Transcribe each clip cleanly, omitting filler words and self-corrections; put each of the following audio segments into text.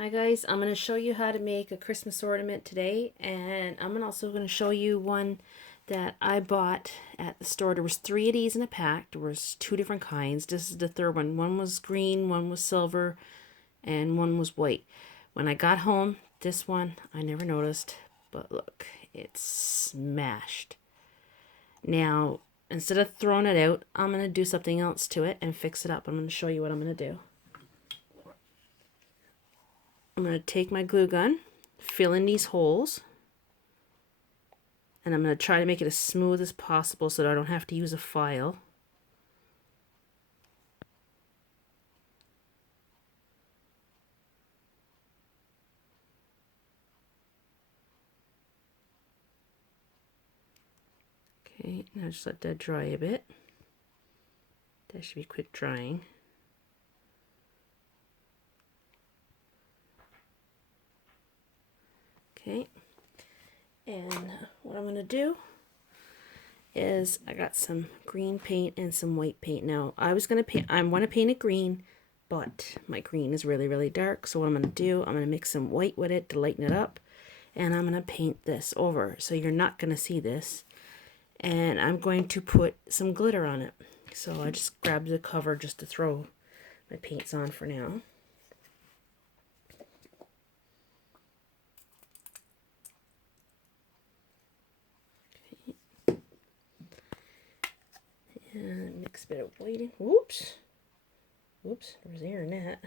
Hi guys, I'm going to show you how to make a Christmas ornament today, and I'm also going to show you one that I bought at the store. There was 3 of these in a pack. There was 2 different kinds. This is the third one. One was green, one was silver, and one was white. When I got home, this one I never noticed, but look, it's smashed. Now, instead of throwing it out, I'm going to do something else to it and fix it up. I'm going to show you what I'm going to do. I'm going to take my glue gun, fill in these holes, and I'm going to try to make it as smooth as possible so that I don't have to use a file. Okay, now just let that dry a bit. That should be quick drying. Okay, and what I'm going to do is I got some green paint and some white paint. Now I want to paint it green, but my green is really dark, so what I'm going to do, I'm going to mix some white with it to lighten it up, and I'm going to paint this over so you're not going to see this, and I'm going to put some glitter on it. So I just grabbed the cover just to throw my paints on for now. And mix a bit of white in. Whoops, there's air in that.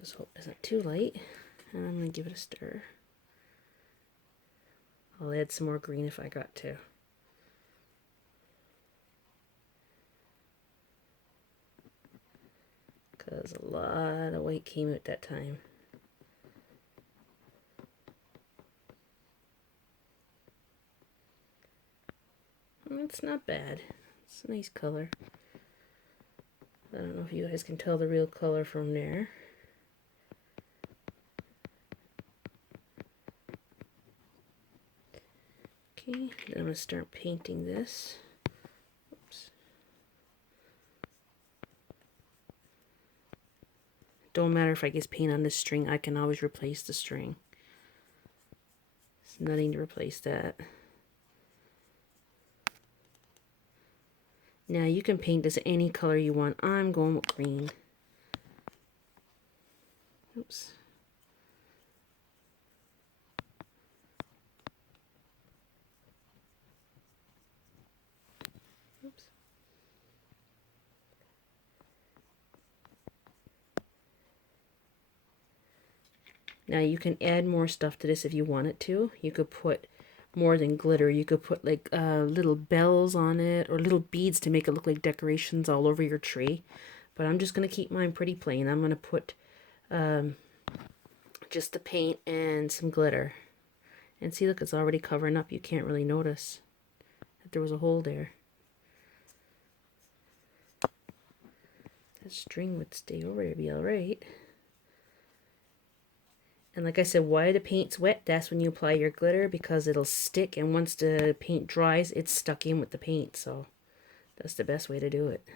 Just hope it isn't too light. And I'm going to give it a stir. I'll add some more green if I got to. Because a lot of white came out that time. It's not bad. It's a nice color. I don't know if you guys can tell the real color from there. Okay, then I'm going to start painting this. Oops. Don't matter if I get paint on this string, I can always replace the string. There's nothing to replace that. Now you can paint this any color you want. I'm going with green. Oops. Oops. Now you can add more stuff to this if you wanted to. You could put more than glitter. You could put like little bells on it or little beads to make it look like decorations all over your tree. But I'm just going to keep mine pretty plain. I'm going to put just the paint and some glitter. And see, look, it's already covering up. You can't really notice that there was a hole there. That string would stay over there, be alright. And like I said, while the paint's wet, that's when you apply your glitter, because it'll stick, and once the paint dries, it's stuck in with the paint. So that's the best way to do it.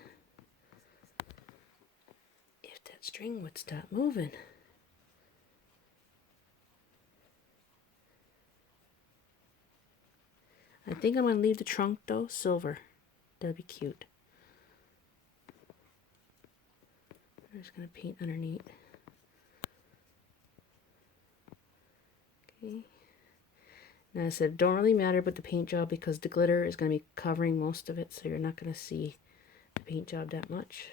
If that string would stop moving. I think I'm going to leave the trunk, though, silver. That'll be cute. I'm just going to paint underneath. Okay. Now I said, don't really matter about the paint job because the glitter is going to be covering most of it, so you're not going to see the paint job that much.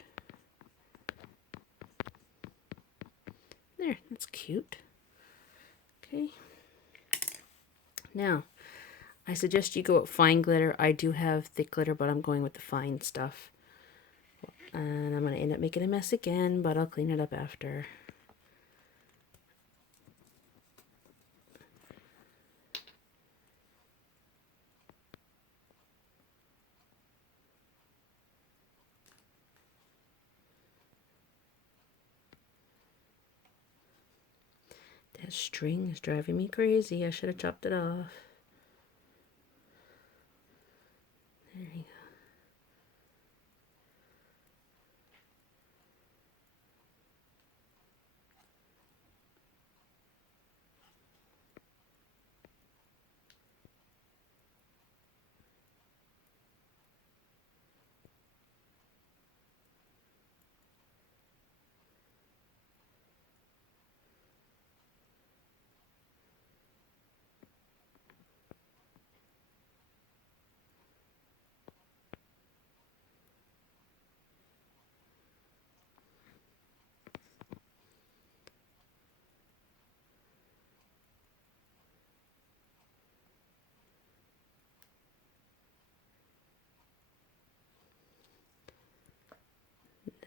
There, that's cute. Okay. Now, I suggest you go with fine glitter. I do have thick glitter, but I'm going with the fine stuff. And I'm going to end up making a mess again, but I'll clean it up after. That string is driving me crazy. I should have chopped it off. There you go.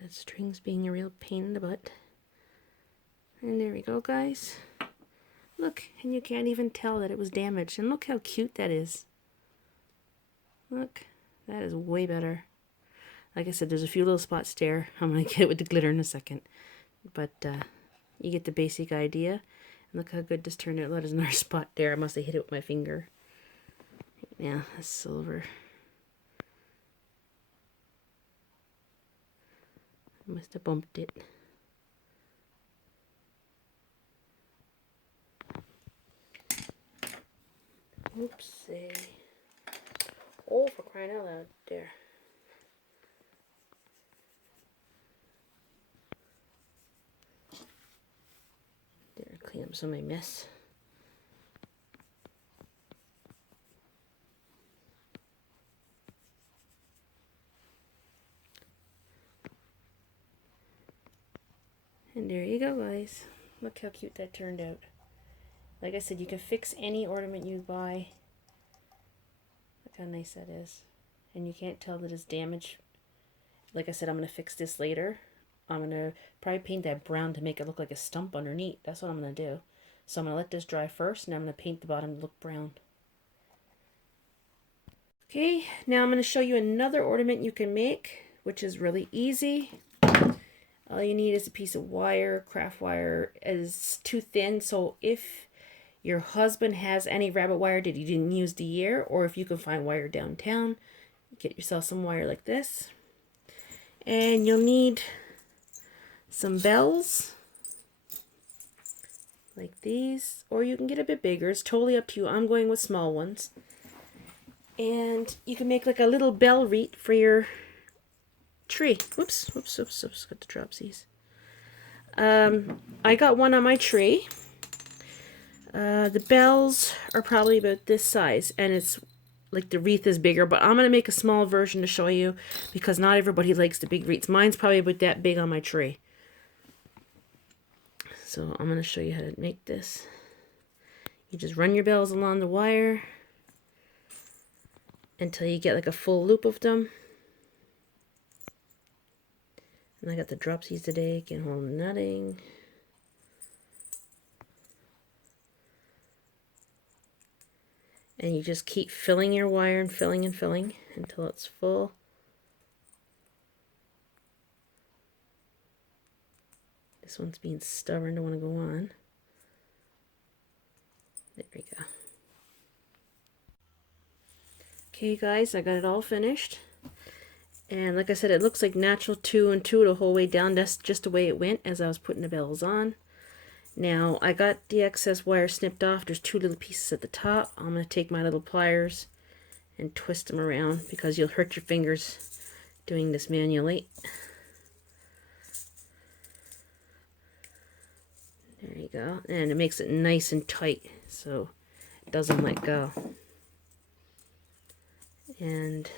That string's being a real pain in the butt. And there we go, guys. Look, and you can't even tell that it was damaged. And look how cute that is. Look, that is way better. Like I said, there's a few little spots there. I'm going to get it with the glitter in a second. But you get the basic idea. And look how good this turned out. There's another spot there. I must have hit it with my finger. Yeah, that's silver. I must have bumped it. Oopsie. Oh, for crying out loud. There. There, clean up some of my mess. And there you go, guys. Look how cute that turned out. Like I said, you can fix any ornament you buy. Look how nice that is. And you can't tell that it's damaged. Like I said, I'm going to fix this later. I'm going to probably paint that brown to make it look like a stump underneath. That's what I'm going to do. So I'm going to let this dry first, and I'm going to paint the bottom to look brown. Okay, now I'm going to show you another ornament you can make, which is really easy. All you need is a piece of wire. Craft wire is too thin, so if your husband has any rabbit wire that he didn't use the year, or if you can find wire downtown, get yourself some wire like this. And you'll need some bells like these, or you can get a bit bigger. It's totally up to you. I'm going with small ones. And you can make like a little bell wreath for your tree. Whoops, whoops, whoops, whoops, got the dropsies. I got one on my tree. The bells are probably about this size, and it's like the wreath is bigger, but I'm going to make a small version to show you because not everybody likes the big wreaths. Mine's probably about that big on my tree. So I'm going to show you how to make this. You just run your bells along the wire until you get like a full loop of them. And I got the dropsies today, can't hold nothing. And you just keep filling your wire and filling until it's full. This one's being stubborn, don't want to go on. There we go. Okay guys, I got it all finished. And like I said, it looks like natural 2 and 2 the whole way down. That's just the way it went as I was putting the bells on. Now, I got the excess wire snipped off. There's 2 little pieces at the top. I'm going to take my little pliers and twist them around because you'll hurt your fingers doing this manually. There you go. And it makes it nice and tight so it doesn't let go. And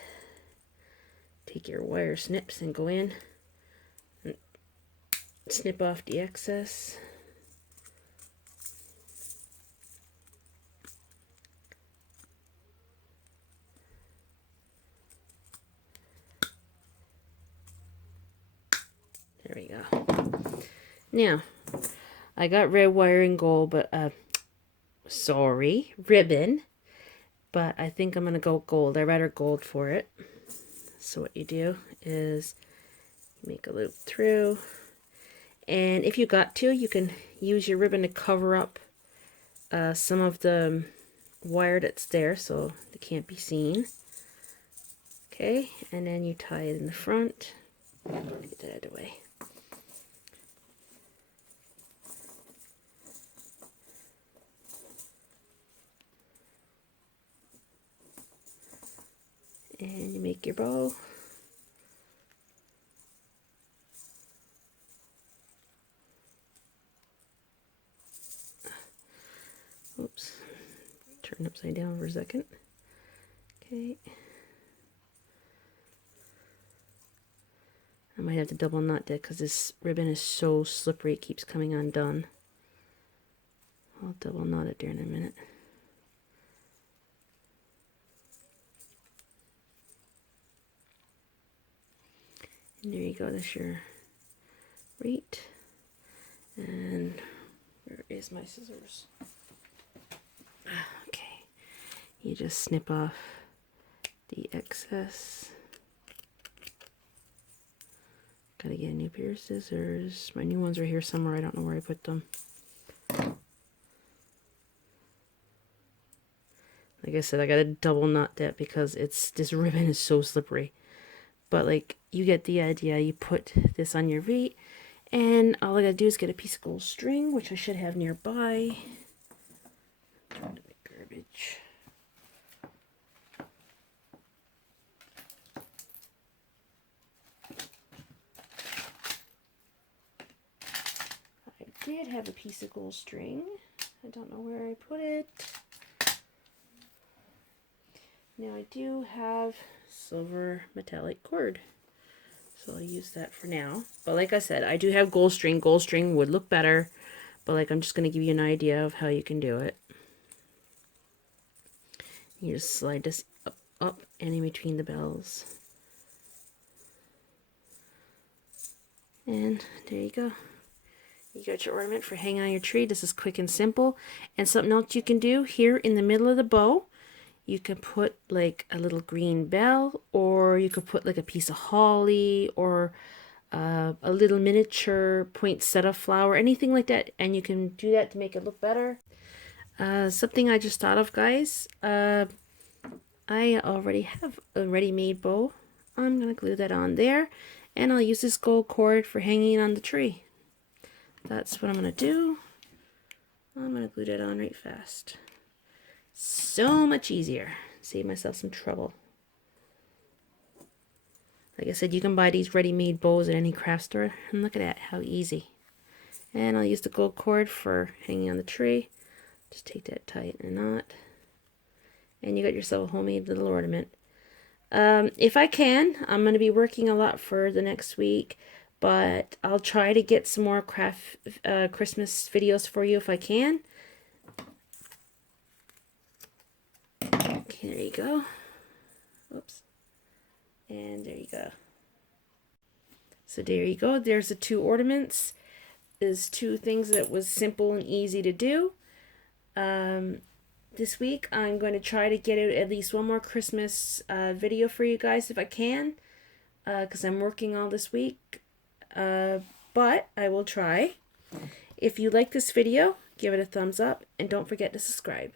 take your wire snips and go in and snip off the excess. There we go. Now, I got red wire and gold, but ribbon. But I think I'm gonna go gold. I rather gold for it. So what you do is you make a loop through, and if you got to, you can use your ribbon to cover up some of the wire that's there so it can't be seen. Okay, and then you tie it in the front. Get that out of the way. And you make your bow. Oops, turn upside down for a second. Okay. I might have to double knot that because this ribbon is so slippery it keeps coming undone. I'll double knot it there in a minute. And there you go, that's your right. And where is my scissors? Okay, you just snip off the excess. Gotta get a new pair of scissors. My new ones are here somewhere. I don't know where I put them. Like I said, I gotta double knot that because this ribbon is so slippery. But like, you get the idea. You put this on your V, and all I gotta do is get a piece of gold string, which I should have nearby. Garbage. I did have a piece of gold string. I don't know where I put it. Now I do have silver metallic cord, so I'll use that for now. But like I said, I do have gold string. Gold string would look better, but like I'm just going to give you an idea of how you can do it. You just slide this up and in between the bells. And there you go. You got your ornament for hanging on your tree. This is quick and simple. And something else you can do here in the middle of the bow, you can put like a little green bell, or you could put like a piece of holly, or a little miniature poinsettia flower, anything like that, and you can do that to make it look better. Something I just thought of, guys. I already have a ready-made bow. I'm gonna glue that on there, and I'll use this gold cord for hanging on the tree. That's what I'm gonna do. I'm gonna glue that on right fast. So much easier. Save myself some trouble. Like I said, you can buy these ready-made bows at any craft store, and look at that, how easy. And I'll use the gold cord for hanging on the tree. Just take that tight in a knot, and you got yourself a homemade little ornament. If I can, I'm going to be working a lot for the next week, but I'll try to get some more craft Christmas videos for you if I can. Okay, there you go. Oops. And there you go. So there you go. There's the two ornaments. There's two things that was simple and easy to do. This week I'm going to try to get out at least one more Christmas video for you guys if I can, because I'm working all this week, but I will try. If you like this video, give it a thumbs up, and don't forget to subscribe.